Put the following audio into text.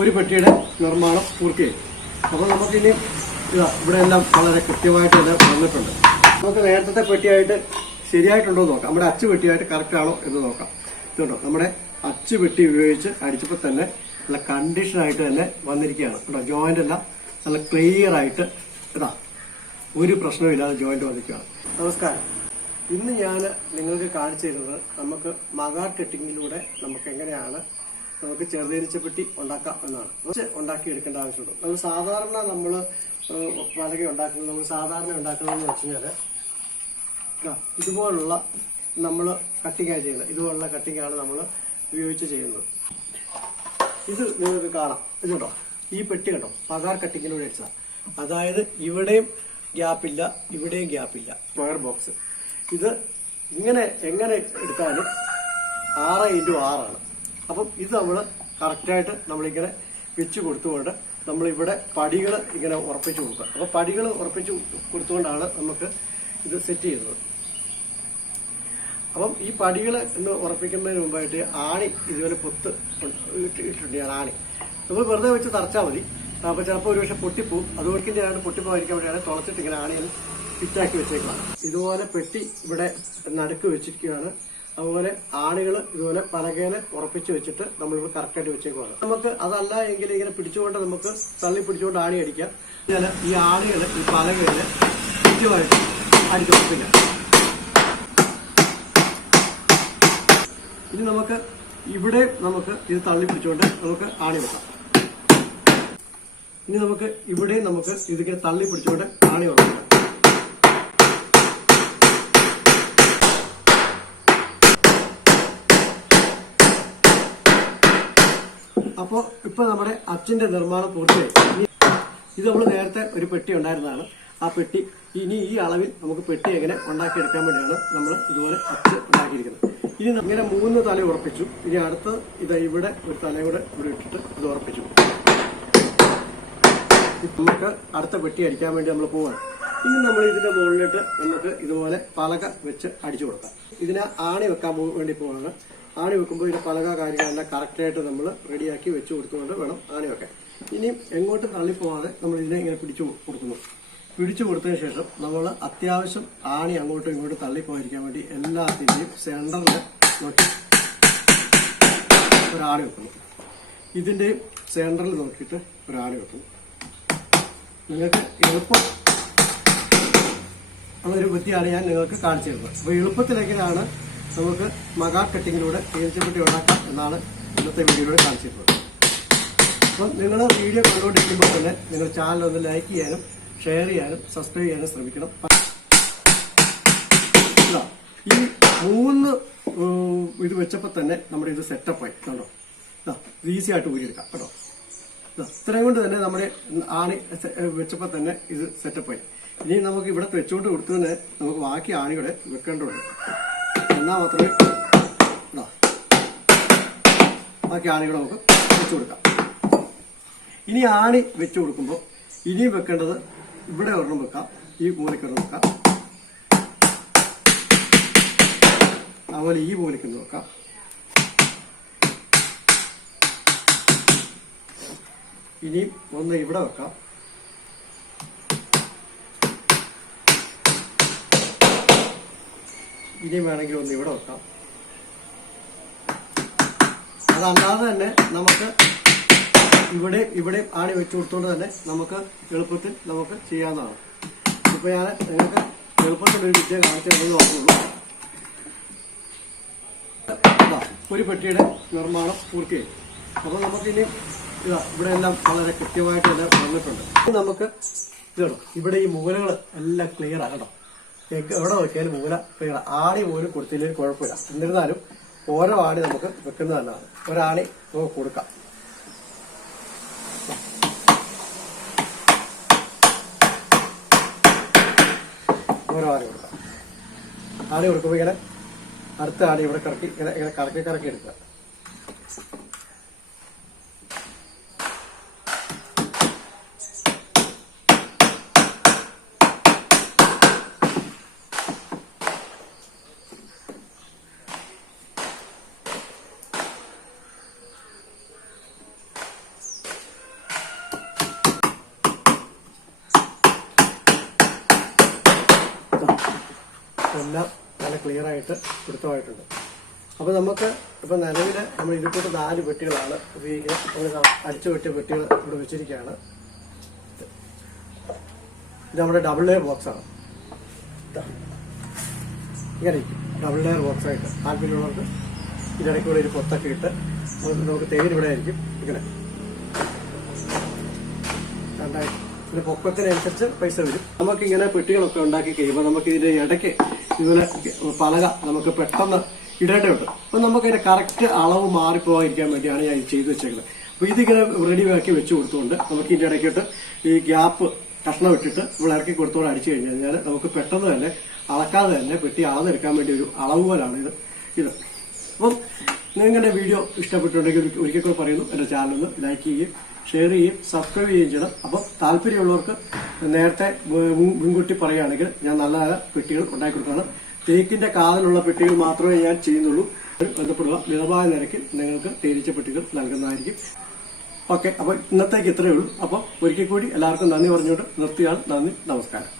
ഒരു പെട്ടിയുടെ നിർമ്മാണം പൂർത്തിയായി. അപ്പോൾ നമുക്കിനി ഇവിടെ എല്ലാം വളരെ കൃത്യമായിട്ട് തന്നെ വന്നിട്ടുണ്ട്. നമുക്ക് നേരത്തെ പെട്ടിയായിട്ട് ശരിയായിട്ടുണ്ടോ എന്ന് നോക്കാം. നമ്മുടെ അച്ചു പെട്ടിയായിട്ട് കറക്റ്റ് ആണോ എന്ന് നോക്കാം. ഇതുണ്ടോ, നമ്മുടെ അച്ചു പെട്ടി ഉപയോഗിച്ച് അടിച്ചപ്പോൾ തന്നെ നല്ല കണ്ടീഷനായിട്ട് തന്നെ വന്നിരിക്കുകയാണ് കേട്ടോ. ജോയിന്റ് എല്ലാം നല്ല ക്ലിയർ ആയിട്ട് ഒരു പ്രശ്നമില്ലാതെ ജോയിന്റ് വന്നിരിക്കുകയാണ്. നമസ്കാരം. ഇന്ന് ഞാൻ നിങ്ങൾക്ക് കാണിച്ചു തരുന്നത് നമുക്ക് മകാർ കട്ടിങ്ങിലൂടെ നമുക്ക് എങ്ങനെയാണ് നമുക്ക് ചെറുതേനീച്ചപ്പെട്ടി ഉണ്ടാക്കാം എന്നാണ്. ഉണ്ടാക്കിയെടുക്കേണ്ട ആവശ്യമുണ്ട്. നമ്മൾ സാധാരണ പലക ഉണ്ടാക്കുന്നത് സാധാരണ ഉണ്ടാക്കുന്നതെന്ന് വെച്ച് കഴിഞ്ഞാൽ ഇതുപോലുള്ള നമ്മൾ കട്ടിങ്ങാണ് ചെയ്യുന്നത്. ഇതുപോലുള്ള കട്ടിങ്ങാണ് നമ്മൾ ഉപയോഗിച്ച് ചെയ്യുന്നത്. ഇത് നിങ്ങൾക്ക് കാണാം. ഇത് കേട്ടോ, ഈ പെട്ടി കേട്ടോ മകാർ കട്ടിങ്ങിലൂടെ വെച്ചതാണ്. അതായത് ഇവിടെയും ഗ്യാപ്പില്ല, ഇവിടെയും ഗ്യാപ്പില്ല. സ്ക്വയർ ബോക്സ് ഇത് എങ്ങനെ എടുത്താലും 6x6 അപ്പം ഇത് നമ്മൾ കറക്റ്റായിട്ട് നമ്മളിങ്ങനെ വെച്ച് കൊടുത്തുകൊണ്ട് നമ്മളിവിടെ പടികൾ ഇങ്ങനെ ഉറപ്പിച്ചു കൊടുക്കുക. അപ്പൊ പടികൾ ഉറപ്പിച്ചു കൊടുത്തുകൊണ്ടാണ് നമുക്ക് ഇത് സെറ്റ് ചെയ്യുന്നത്. അപ്പം ഈ പടികൾ എന്ന് ഉറപ്പിക്കുന്നതിന് മുമ്പായിട്ട് ആണി ഇതുപോലെ പൊത്ത് ഇട്ടിട്ടുണ്ട് ഞാൻ. ആണി നമ്മൾ വെറുതെ വെച്ച് തറച്ചാൽ മതി. അപ്പൊ ചിലപ്പോൾ ഒരു പക്ഷെ പൊട്ടിപ്പോവും. അതുകൊണ്ടിട്ടാണ് പൊട്ടിപ്പോയിരിക്കാൻ വേണ്ടിയാണ് തുളച്ചിട്ട് ഇങ്ങനെ ആണിയിൽ ഫിറ്റാക്കി വെച്ചേക്കാണ്. ഇതുപോലെ പെട്ടി ഇവിടെ നടുക്ക് വെച്ചിരിക്കുകയാണ്. അതുപോലെ ആണികൾ ഇതുപോലെ പലകേനെ ഉറപ്പിച്ച് വെച്ചിട്ട് നമ്മളിവിടെ കറക്റ്റായിട്ട് വെച്ചേക്കുവാണ്. നമുക്ക് അതല്ല എങ്കിൽ ഇങ്ങനെ പിടിച്ചുകൊണ്ട് നമുക്ക് തള്ളി പിടിച്ചുകൊണ്ട് ആണി അടിക്കാം. ഈ ആണികൾ ഈ പലകേനെ കൃത്യമായിട്ട് അടിച്ചുറപ്പിക്കാം. ഇനി നമുക്ക് ഇവിടെ നമുക്ക് ഇത് തള്ളി പിടിച്ചുകൊണ്ട് നമുക്ക് ആണി വെക്കാം. ഇനി നമുക്ക് ഇവിടെ നമുക്ക് ഇതിങ്ങനെ തള്ളി പിടിച്ചുകൊണ്ട് ആണി ഉറപ്പിക്കാം. അപ്പോ ഇപ്പൊ നമ്മുടെ അച്ചിന്റെ നിർമ്മാണം പൂർത്തിയായി. ഇത് നമ്മൾ നേരത്തെ ഒരു പെട്ടി ഉണ്ടായിരുന്നതാണ്. ആ പെട്ടി ഇനി ഈ അളവിൽ നമുക്ക് പെട്ടി എങ്ങനെ ഉണ്ടാക്കിയെടുക്കാൻ വേണ്ടിയാണ് നമ്മൾ ഇതുപോലെ അച്ച് ഉണ്ടാക്കിയിരിക്കുന്നത്. ഇനി ഇങ്ങനെ 3 തല ഉറപ്പിച്ചു. ഇനി അടുത്ത് ഇവിടെ ഒരു തലയും കൂടെ ഇവിടെ ഇട്ടിട്ട് ഇത് ഉറപ്പിച്ചു. നമുക്ക് അടുത്ത പെട്ടി അടിക്കാൻ വേണ്ടി നമ്മൾ പോവാണ്. ഇനി നമ്മൾ ഇതിന്റെ മുകളിലിട്ട് നമുക്ക് ഇതുപോലെ പലക വെച്ച് അടിച്ചു കൊടുക്കാം. ഇതിനെ ആണി വെക്കാൻ വേണ്ടി പോവാണ്. ആണി വെക്കുമ്പോൾ ഇതിന്റെ പലക കാര്യങ്ങളെല്ലാം കറക്റ്റായിട്ട് നമ്മൾ റെഡിയാക്കി വെച്ച് കൊടുത്തുകൊണ്ട് വേണം ആണി വെക്കാൻ. ഇനിയും എങ്ങോട്ടും തള്ളിപ്പോവാതെ നമ്മൾ ഇതിനെ ഇങ്ങനെ പിടിച്ചു കൊടുക്കുന്നു. പിടിച്ചു കൊടുത്തതിന് ശേഷം നമ്മൾ അത്യാവശ്യം ആണി അങ്ങോട്ടും ഇങ്ങോട്ടും തള്ളിപ്പോയിരിക്കാൻ വേണ്ടി എല്ലാത്തിന്റെയും സെന്ററിൽ നോക്കി ഒരാണി വെക്കുന്നു. ഇതിന്റെയും സെന്ററിൽ നോക്കിയിട്ട് ഒരാണി വെക്കുന്നു. നിങ്ങൾക്ക് എളുപ്പം അതൊരു ബുദ്ധിയാണ് ഞാൻ നിങ്ങൾക്ക് കാണിച്ചു തരുന്നത്. അപ്പോൾ എളുപ്പത്തിലെങ്ങനെയാണ് നമുക്ക് മകാർ കട്ടിങ്ങിലൂടെ തേനീച്ചപ്പെട്ടി ഉണ്ടാക്കാം എന്നാണ് ഇന്നത്തെ വീഡിയോയിലൂടെ കാണിച്ചിരുന്നത്. അപ്പം നിങ്ങൾ വീഡിയോ കണ്ടുകൊണ്ടിരിക്കുമ്പോൾ തന്നെ നിങ്ങൾ ചാനൽ ഒന്ന് ലൈക്ക് ചെയ്യാനും ഷെയർ ചെയ്യാനും സബ്സ്ക്രൈബ് ചെയ്യാനും ശ്രമിക്കണം. ഈ 3 ഇത് വെച്ചപ്പോൾ തന്നെ നമ്മുടെ ഇത് സെറ്റപ്പായി കണ്ടോ. ഇത് ഈസി ആയിട്ട് ഊരിയെടുക്കാം കേട്ടോ. ഇത്രയും കൊണ്ട് തന്നെ നമ്മുടെ ആണി വെച്ചപ്പോൾ തന്നെ ഇത് സെറ്റപ്പായി. ഇനി നമുക്ക് ഇവിടെ വെച്ചുകൊണ്ട് കൊടുത്തതിന് നമുക്ക് ബാക്കി ആണികളെ വെക്കേണ്ടതുണ്ട്. എന്നാൽ മാത്രമേ ബാക്കി ആണികളെ നമുക്ക് വെച്ചു കൊടുക്കാം. ഇനി ആണി വെച്ചു കൊടുക്കുമ്പോൾ ഇനിയും വെക്കേണ്ടത് ഇവിടെ ഒരെണ്ണം വെക്കാം, ഈ മൂലയ്ക്ക് ഒരെണ്ണം വെക്കാം, അതുപോലെ ഈ മൂലയ്ക്ക് ഒന്ന് വെക്കാം. ഇനിയും ഒന്ന് ഇവിടെ വെക്കാം. ഇനിയും വേണമെങ്കിൽ ഒന്ന് ഇവിടെ വെക്കാം. അതല്ലാതെ തന്നെ നമുക്ക് ഇവിടെ ആണി വെച്ചു കൊടുത്തുകൊണ്ട് തന്നെ നമുക്ക് എളുപ്പത്തിൽ നമുക്ക് ചെയ്യാവുന്നതാണ്. ഇപ്പൊ ഞാൻ നിങ്ങൾക്ക് എളുപ്പത്തിലൊരു വിദ്യ കാണിച്ചു നോക്കുന്നുള്ളൂ. ഒരു പെട്ടിയുടെ നിർമ്മാണം പൂർത്തിയായി. അപ്പൊ നമുക്കിനി ഇവിടെ എല്ലാം വളരെ കൃത്യമായിട്ട് തന്നെ വന്നിട്ടുണ്ട്. നമുക്ക് ഇതോ ഇവിടെ ഈ മൂലകൾ എല്ലാം ക്ലിയർ ആകണം. എവിടെ നോക്കിയാലും മൂല ക്ലിയർ. ആണി പോലും കൊടുത്തില്ലെങ്കിൽ കുഴപ്പമില്ല. എന്നിരുന്നാലും ഓരോ ആണി നമുക്ക് വെക്കുന്നത് നല്ലതാണ്. ഒരാണി നമുക്ക് കൊടുക്കാം. ഓരോ ആണി കൊടുക്കാം. ആണി കൊടുക്കുമ്പോൾ ഇങ്ങനെ അടുത്ത ആണി ഇവിടെ ഇങ്ങനെ കറക്കി എടുക്കുക. എല്ലാം നല്ല ക്ലിയർ ആയിട്ട് പിടുത്തമായിട്ടുണ്ട്. അപ്പോൾ നമുക്ക് ഇപ്പം നിലവിൽ നമ്മൾ ഇതിൽക്കൂട്ട് 4 പെട്ടികളാണ് ഉപയോഗിക്കുന്നത്. നമ്മൾ അടിച്ചു വെട്ടിയ പെട്ടികൾ ഇവിടെ വെച്ചിരിക്കുകയാണ്. ഇത് നമ്മുടെ ഡബിൾ ലെയർ ബോക്സാണ്. ഇങ്ങനെ ഡബിൾ ലെയർ ബോക്സായിട്ട് താല്പര്യമുള്ളവർക്ക് ഇതിനിടയ്ക്ക് കൂടെ ഒരു പൊത്തൊക്കെ ഇട്ട് നമുക്ക് തേൻ ഇവിടെ ആയിരിക്കും. ഇങ്ങനെ ഇതിന്റെ പൊക്കത്തിനനുസരിച്ച് പൈസ വരും. നമുക്കിങ്ങനെ പെട്ടികളൊക്കെ ഉണ്ടാക്കി കഴിയുമ്പോൾ നമുക്ക് ഇതിന്റെ ഇടയ്ക്ക് ഇതുപോലെ പലക നമുക്ക് പെട്ടെന്ന് ഇടേണ്ടതുണ്ട്. അപ്പൊ നമുക്ക് അതിന്റെ കറക്റ്റ് അളവ് മാറിപ്പോകാതിരിക്കാൻ വേണ്ടിയാണ് ഞാൻ ഇത് ചെയ്തു വെച്ചേക്കുന്നത്. അപ്പൊ ഇതിങ്ങനെ റെഡി ആക്കി വെച്ച് കൊടുത്തുകൊണ്ട് നമുക്ക് ഇതിന്റെ ഇടയ്ക്കിട്ട് ഈ ഗ്യാപ്പ് കഷ്ണം ഇട്ടിട്ട് ഇവിടെ ഇറക്കി കൊടുത്തോടെ അടിച്ചു കഴിഞ്ഞാൽ നമുക്ക് പെട്ടെന്ന് തന്നെ അളക്കാതെ തന്നെ പെട്ടി അളന്നെടുക്കാൻ വേണ്ടി ഒരു അളവ് പോലാണ് ഇത്. അപ്പം നിങ്ങൾക്ക് എന്റെ വീഡിയോ ഇഷ്ടപ്പെട്ടുണ്ടെങ്കിൽ ഒരിക്കൽ കൂടെ പറയുന്നു, എന്റെ ചാനൽ ലൈക്ക് ചെയ്യുകയും ഷെയർ ചെയ്യുകയും സബ്സ്ക്രൈബ് ചെയ്യുകയും ചെയ്യണം. അപ്പം താല്പര്യമുള്ളവർക്ക് നേരത്തെ മുൻകൂട്ടി പറയുകയാണെങ്കിൽ ഞാൻ നല്ല നല്ല പെട്ടികൾ ഉണ്ടാക്കി കൊടുക്കുകയാണ്. തേക്കിന്റെ കാതിലുള്ള പെട്ടികൾ മാത്രമേ ഞാൻ ചെയ്യുന്നുള്ളൂ. ബന്ധപ്പെടുക, മിതമായ നിരക്കിൽ നിങ്ങൾക്ക് തേനീച്ച പെട്ടികൾ നൽകുന്നതായിരിക്കും. ഓക്കെ, അപ്പൊ ഇന്നത്തേക്ക് ഇത്രയേ ഉള്ളൂ. അപ്പൊ ഒരിക്കൽ കൂടി എല്ലാവർക്കും നന്ദി പറഞ്ഞുകൊണ്ട് നിർത്തുകയാണ്. നന്ദി, നമസ്കാരം.